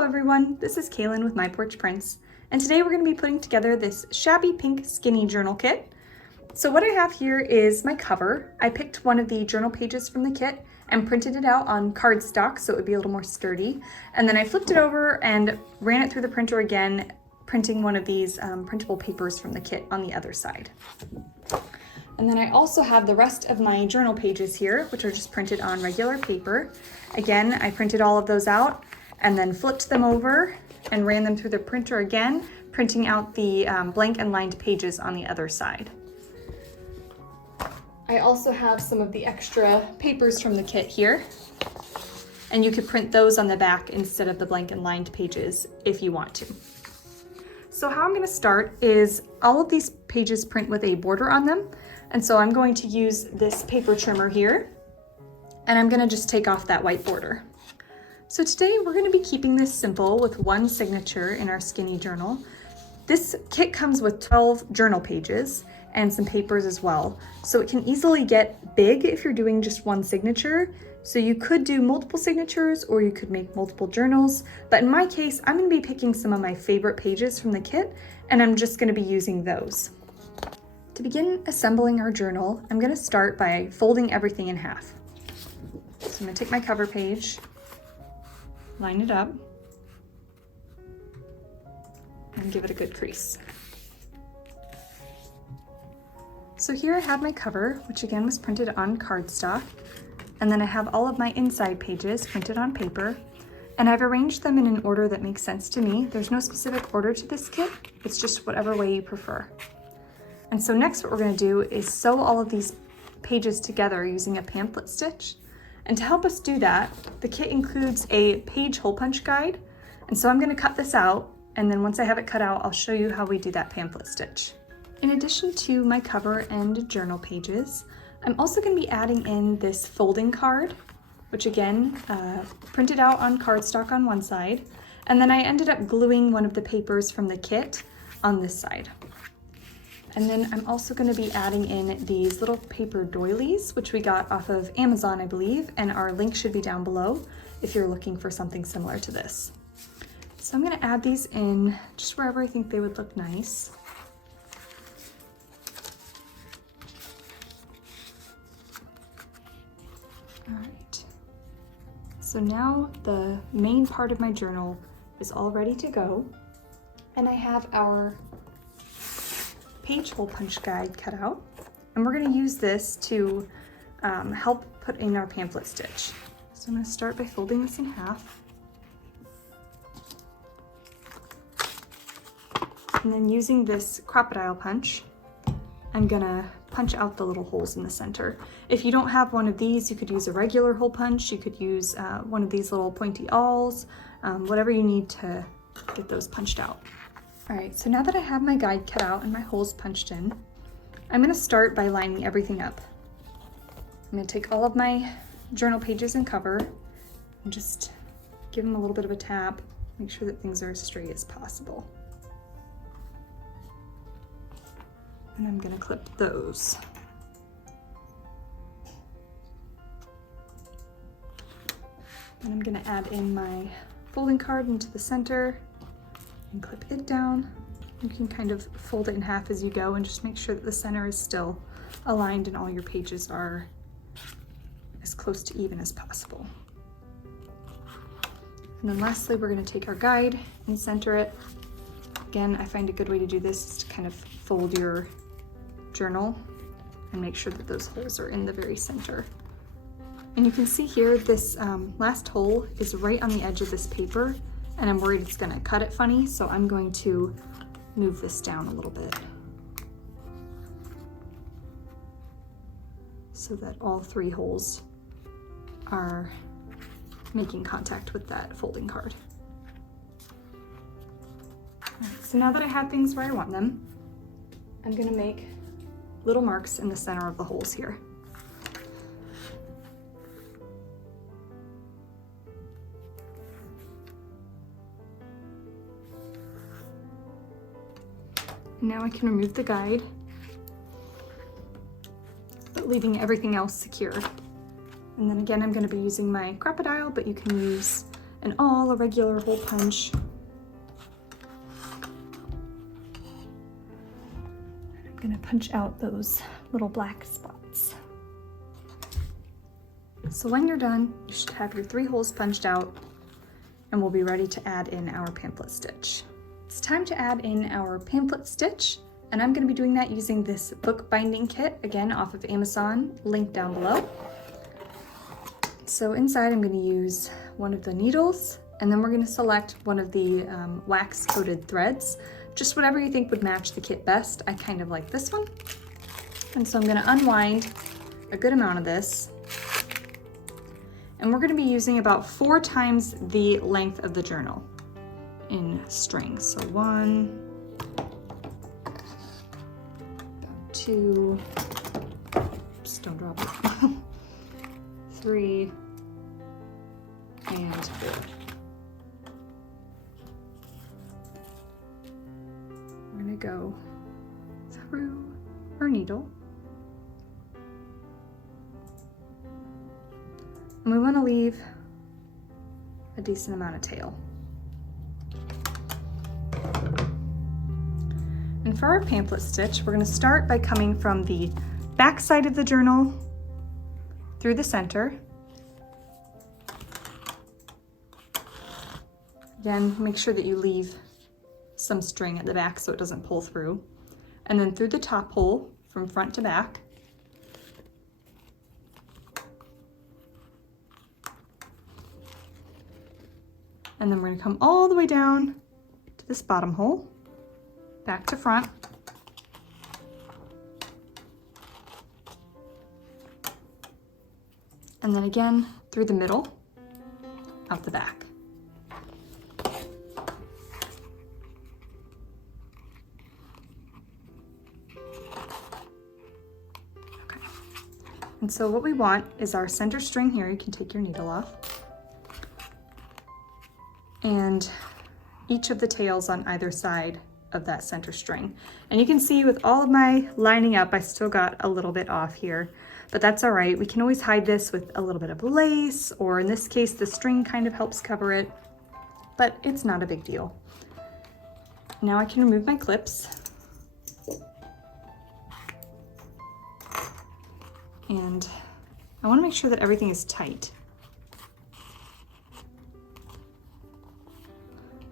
Hello everyone, this is Kaelyn with My Porch Prints, and today we're going to be putting together this Shabby Pink Skinny Journal kit. So what I have here is my cover. I picked one of the journal pages from the kit and printed it out on cardstock so it would be a little more sturdy, and then I flipped it over and ran it through the printer again, printing one of these printable papers from the kit on the other side. And then I also have the rest of my journal pages here, which are just printed on regular paper. Again, I printed all of those out and then flipped them over and ran them through the printer again, printing out the blank and lined pages on the other side. I also have some of the extra papers from the kit here, and you could print those on the back instead of the blank and lined pages if you want to. So how I'm going to start is all of these pages print with a border on them, and so I'm going to use this paper trimmer here, and I'm going to just take off that white border. So today we're going to be keeping this simple with one signature in our skinny journal. This kit comes with 12 journal pages and some papers as well, so it can easily get big if you're doing just one signature. So you could do multiple signatures or you could make multiple journals, but in my case I'm going to be picking some of my favorite pages from the kit and I'm just going to be using those. To begin assembling our journal, I'm going to start by folding everything in half. So I'm going to take my cover page, line it up, and give it a good crease. So here I have my cover, which again was printed on cardstock, and then I have all of my inside pages printed on paper, and I've arranged them in an order that makes sense to me. There's no specific order to this kit, it's just whatever way you prefer. And so next what we're going to do is sew all of these pages together using a pamphlet stitch. And to help us do that, the kit includes a page hole punch guide. And so I'm going to cut this out, and then once I have it cut out, I'll show you how we do that pamphlet stitch. In addition to my cover and journal pages, I'm also going to be adding in this folding card, which again, printed out on cardstock on one side, and then I ended up gluing one of the papers from the kit on this side. And then I'm also going to be adding in these little paper doilies, which we got off of Amazon, I believe, and our link should be down below if you're looking for something similar to this. So I'm going to add these in just wherever I think they would look nice. All right. So now the main part of my journal is all ready to go, and I have our page hole punch guide cut out, and we're going to use this to help put in our pamphlet stitch. So I'm going to start by folding this in half, and then using this crocodile punch, I'm going to punch out the little holes in the center. If you don't have one of these, you could use a regular hole punch, you could use one of these little pointy awls, whatever you need to get those punched out. All right, so now that I have my guide cut out and my holes punched in, I'm going to start by lining everything up. I'm going to take all of my journal pages and cover and just give them a little bit of a tap, make sure that things are as straight as possible. And I'm going to clip those. And I'm going to add in my folding card into the center and clip it down. You can kind of fold it in half as you go and just make sure that the center is still aligned and all your pages are as close to even as possible. And then lastly, we're going to take our guide and center it. Again, I find a good way to do this is to kind of fold your journal and make sure that those holes are in the very center. And you can see here this last hole is right on the edge of this paper, and I'm worried it's going to cut it funny, so I'm going to move this down a little bit so that all three holes are making contact with that folding card. Right, so now that I have things where I want them, I'm going to make little marks in the center of the holes here. Now I can remove the guide, but leaving everything else secure. And then again, I'm going to be using my crocodile, but you can use and all a regular hole punch. I'm gonna punch out those little black spots. So when you're done, you should have your 3 holes punched out, and we'll be ready to add in our pamphlet stitch. It's time to add in our pamphlet stitch, and I'm going to be doing that using this book binding kit, again off of Amazon, link down below. So inside I'm going to use one of the needles, and then we're going to select one of the wax coated threads, just whatever you think would match the kit best. I kind of like this one. And so I'm going to unwind a good amount of this. And we're going to be using about 4 times the length of the journal in string. So 1, 2, just don't drop it, 3, and 4. We're going to go through our needle. And we want to leave a decent amount of tail. And for our pamphlet stitch, we're going to start by coming from the back side of the journal through the center. Again, make sure that you leave some string at the back so it doesn't pull through. And then through the top hole from front to back. And then we're going to come all the way down to this bottom hole, back to front. And then again through the middle, out the back. Okay. And so what we want is our center string here. You can take your needle off. And each of the tails on either side of that center string. And you can see with all of my lining up, I still got a little bit off here, but that's all right. We can always hide this with a little bit of lace, or in this case, the string kind of helps cover it, but it's not a big deal. Now I can remove my clips. And I want to make sure that everything is tight.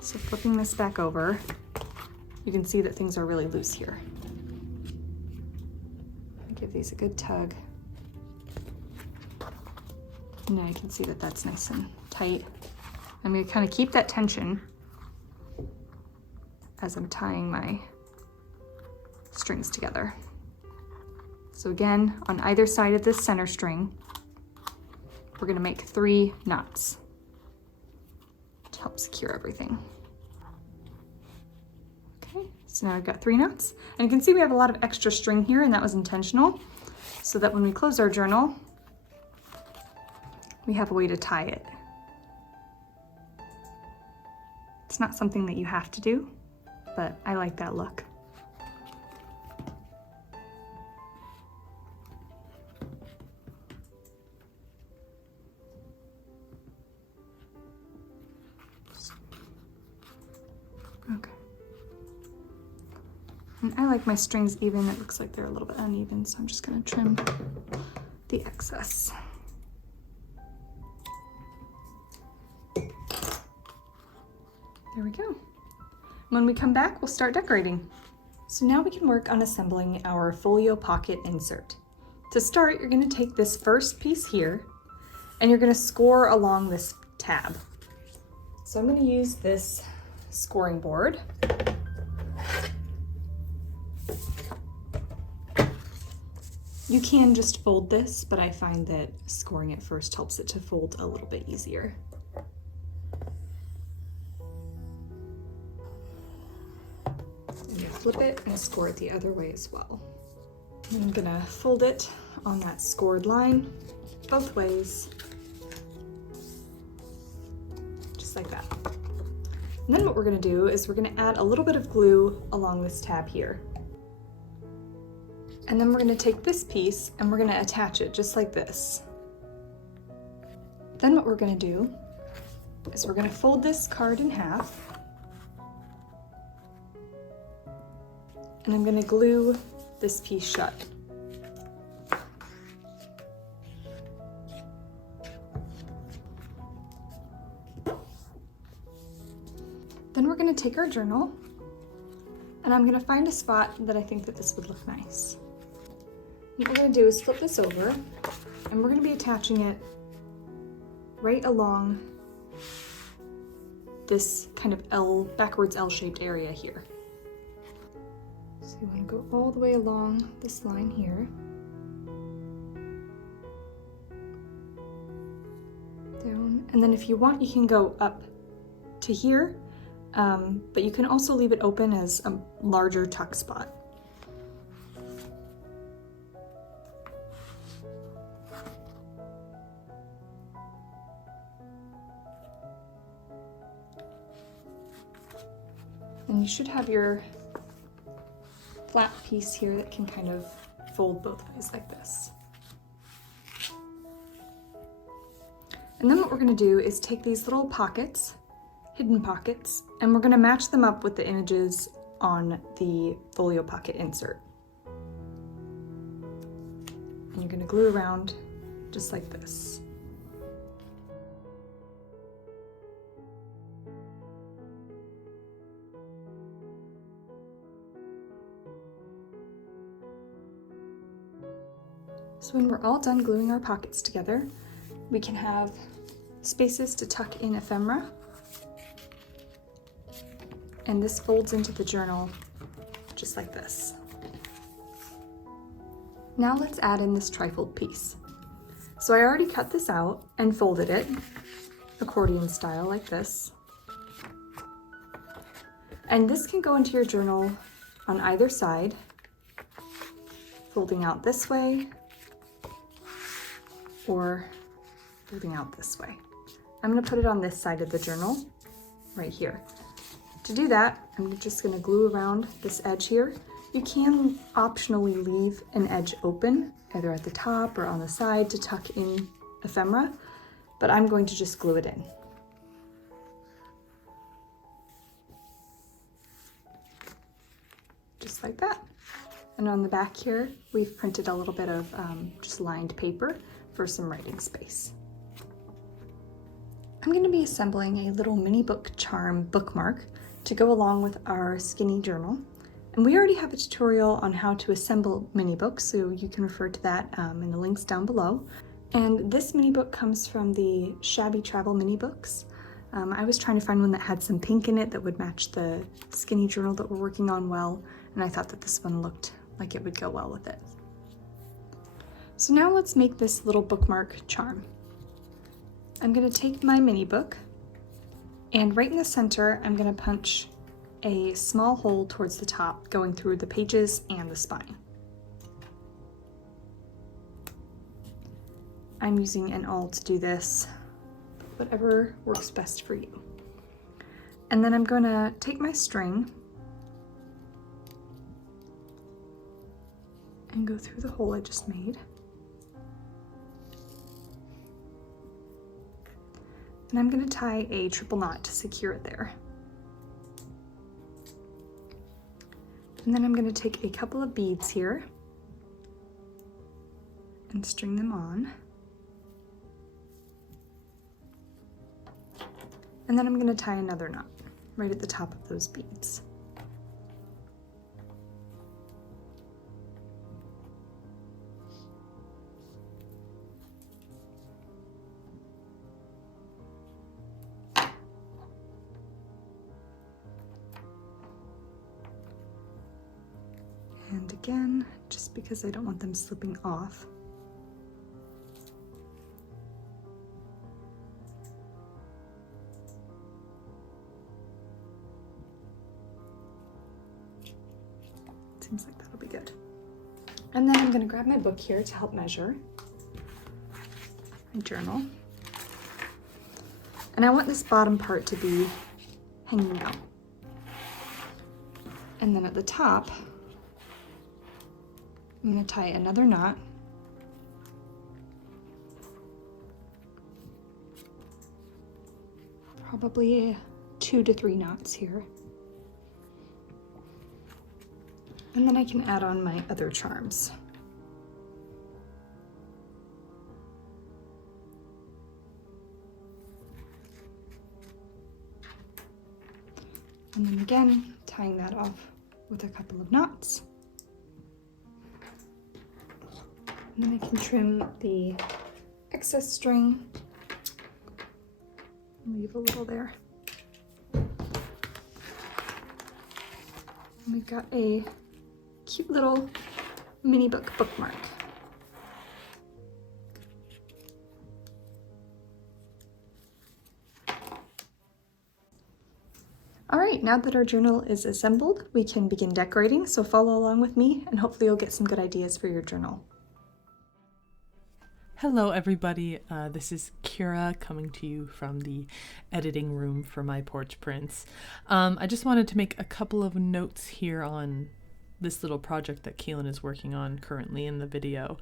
So flipping this back over, you can see that things are really loose here. Give these a good tug. Now you can see that that's nice and tight. I'm going to kind of keep that tension as I'm tying my strings together. So again, on either side of this center string, we're going to make 3 knots to help secure everything. Okay, so now I've got 3 knots, and you can see we have a lot of extra string here, and that was intentional, so that when we close our journal, we have a way to tie it. It's not something that you have to do, but I like that look. Okay. And I like my strings even. It looks like they're a little bit uneven, so I'm just going to trim the excess. There we go. When we come back, we'll start decorating. So now we can work on assembling our folio pocket insert. To start, you're going to take this first piece here, and you're going to score along this tab. So I'm going to use this scoring board. You can just fold this, but I find that scoring it first helps it to fold a little bit easier. I'm gonna flip it and score it the other way as well. And I'm gonna fold it on that scored line both ways, just like that. And then what we're gonna do is we're gonna add a little bit of glue along this tab here. And then we're gonna take this piece and we're gonna attach it just like this. Then what we're gonna do is we're going to fold this card in half. And I'm going to glue this piece shut. Then we're going to take our journal, and I'm going to find a spot that I think that this would look nice. What we're going to do is flip this over, and we're going to be attaching it right along this kind of backwards L-shaped area here. So you want to go all the way along this line here. Down, and then if you want, you can go up to here, but you can also leave it open as a larger tuck spot. And you should have your flat piece here that can kind of fold both ways like this. And then what we're going to do is take these little pockets, hidden pockets, and we're going to match them up with the images on the folio pocket insert. And you're going to glue around just like this. So when we're all done gluing our pockets together, we can have spaces to tuck in ephemera. And this folds into the journal just like this. Now let's add in this trifold piece. So I already cut this out and folded it, accordion style like this. And this can go into your journal on either side, folding out this way, or folding out this way. I'm going to put it on this side of the journal, right here. To do that, I'm just going to glue around this edge here. You can optionally leave an edge open, either at the top or on the side to tuck in ephemera, but I'm going to just glue it in. Just like that. And on the back here, we've printed a little bit of just lined paper for some writing space. I'm going to be assembling a little mini book charm bookmark to go along with our skinny journal. And we already have a tutorial on how to assemble mini books, so you can refer to that in the links down below. And this mini book comes from the Shabby Travel mini books. I was trying to find one that had some pink in it that would match the skinny journal that we're working on well, and I thought that this one looked like it would go well with it. So now let's make this little bookmark charm. I'm going to take my mini book, and right in the center I'm going to punch a small hole towards the top, going through the pages and the spine. I'm using an awl to do this, whatever works best for you. And then I'm going to take my string and go through the hole I just made. And I'm going to tie a triple knot to secure it there. And then I'm going to take a couple of beads here and string them on. And then I'm going to tie another knot right at the top of those beads. And again, just because I don't want them slipping off. Seems like that'll be good. And then I'm going to grab my book here to help measure my journal. And I want this bottom part to be hanging out. And then at the top, I'm going to tie another knot. probably 2 to 3 knots here. And then I can add on my other charms. And then again, tying that off with a couple of knots. And then I can trim the excess string. Leave a little there. And we've got a cute little mini book bookmark. All right, now that our journal is assembled, we can begin decorating, so follow along with me and hopefully you'll get some good ideas for your journal. Hello everybody, this is Kyra coming to you from the editing room for my Porch prints. I just wanted to make a couple of notes here on this little project that Kaelyn is working on currently in the video.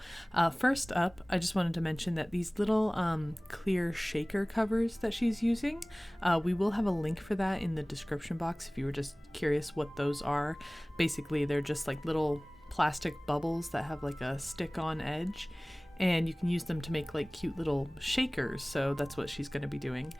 First up, I just wanted to mention that these little clear shaker covers that she's using, we will have a link for that in the description box if you were just curious what those are. Basically, they're just like little plastic bubbles that have like a stick-on edge, and you can use them to make like cute little shakers, so that's what she's going to be doing.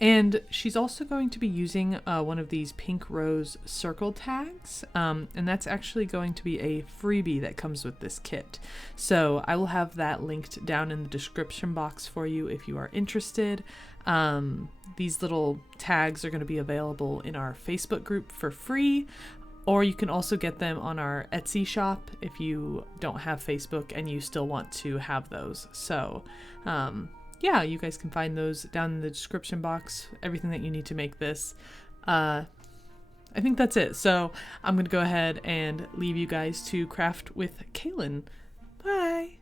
And she's also going to be using one of these pink rose circle tags, and that's actually going to be a freebie that comes with this kit. So I will have that linked down in the description box for you if you are interested. These little tags are going to be available in our Facebook group for free, or you can also get them on our Etsy shop if you don't have Facebook and you still want to have those. So yeah, you guys can find those down in the description box, everything that you need to make this. I think that's it. So I'm going to go ahead and leave you guys to craft with Kaelyn. Bye!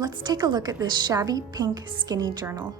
let's take a look at this Shabby Pink Skinny Journal.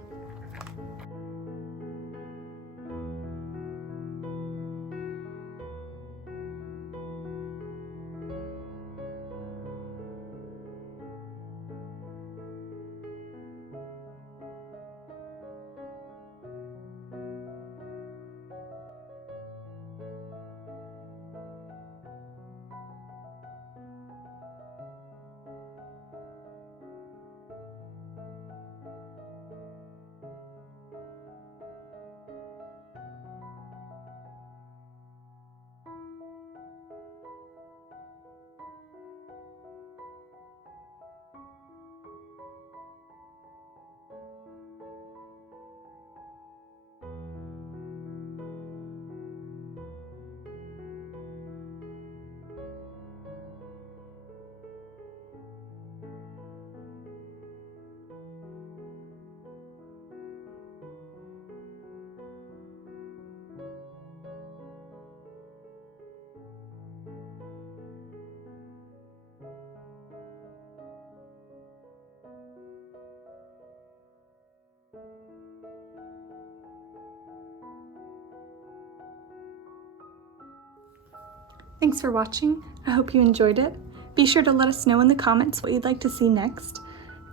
Thanks for watching. I hope you enjoyed it. Be sure to let us know in the comments what you'd like to see next,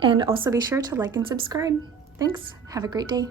and also be sure to like and subscribe. Thanks. Have a great day.